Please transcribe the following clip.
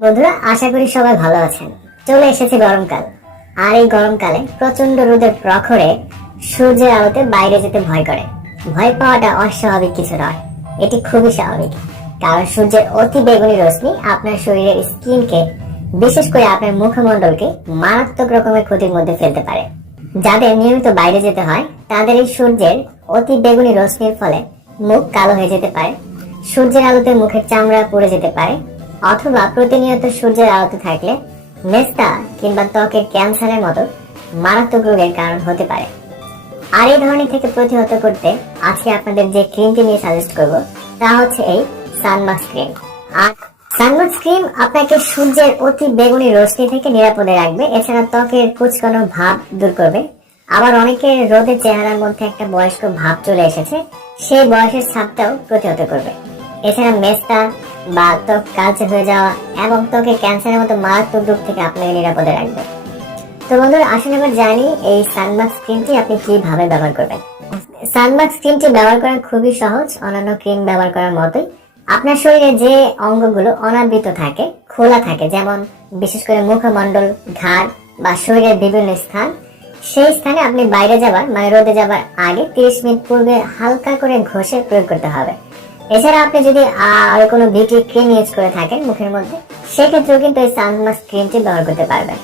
বন্ধুরা, আশা করি সবাই ভালো আছেন। চলে এসেছে গরমকাল। আর এই গরমকালে প্রচণ্ড রোদের প্রখরে সূর্যের আলোতে বাইরে যেতে ভয় করে। ভয় পাওয়াটা অস্বাভাবিক কিছু নয়, এটি খুবই স্বাভাবিক। কারণ সূর্যের অতি বেগুনি রশ্মি আপনার শরীরের স্কিনকে, বিশেষ করে আপনার মুখমণ্ডলকে মারাত্মক রকমের ক্ষতির মধ্যে ফেলতে পারে। যাদের নিয়মিত বাইরে যেতে হয়, তাদের এই সূর্যের অতি বেগুনি রশ্মির ফলে মুখ কালো হয়ে যেতে পারে। সূর্যের আলোতে মুখের চামড়া পড়ে যেতে পারে। অথবা প্রতিনিয়ত সূর্যের আলোতে থাকলে মেস্তা কিংবা ত্বকের ক্যান্সারের মতো মারাত্মক রোগের কারণ হতে পারে। আর এই ধরনের থেকে প্রতিহত করতে আজকে আপনাদের যে ক্রিমটি নিয়ে সাজেস্ট করব, তা হচ্ছে এই সানমাস্ক ক্রিম আর সানমাস্ক ক্রিম আপনাকে সূর্যের অতি বেগুনি রশ্মি থেকে নিরাপদে রাখবে, এছাড়া ত্বকের কুচকানো ভাব দূর করবে। আবার অনেকের রোদের চেহারার মধ্যে একটা বয়স্ক ভাব চলে এসেছে, সেই বয়সের ছাপটাও প্রতিহত করবে। এছাড়া মেস্তা বা ত্বক কালচে হয়ে যাওয়া এবং ত্বকের ক্যান্সারের মতো মারাত্মক রোগ থেকে আপনাকে নিরাপদে রাখবে। তো বন্ধুরা আসলে এবার জানি এই সানমাস্ক ক্রিমটি আপনি কীভাবে ব্যবহার করবেন। সানমাস্ক ক্রিমটি ব্যবহার করা খুবই সহজ, অন্যান্য ক্রিম ব্যবহার করার মতোই। আপনার শরীরে যে অঙ্গগুলো অনাবৃত থাকে, খোলা থাকে, যেমন বিশেষ করে মুখমণ্ডল, ঘাড় বা শরীরের বিভিন্ন স্থান, সেই স্থানে আপনি বাইরে যাবার মানে রোদে যাবার আগে তিরিশ মিনিট পূর্বে হালকা করে ঘষে প্রয়োগ করতে হবে। এছাড়া আপনি যদি আর কোনো বিউটি ক্রিম ইউজ করে থাকেন মুখের মধ্যে, সেক্ষেত্রেও কিন্তু এই সানমাস্ক ক্রিমটি ব্যবহার করতে পারবেন।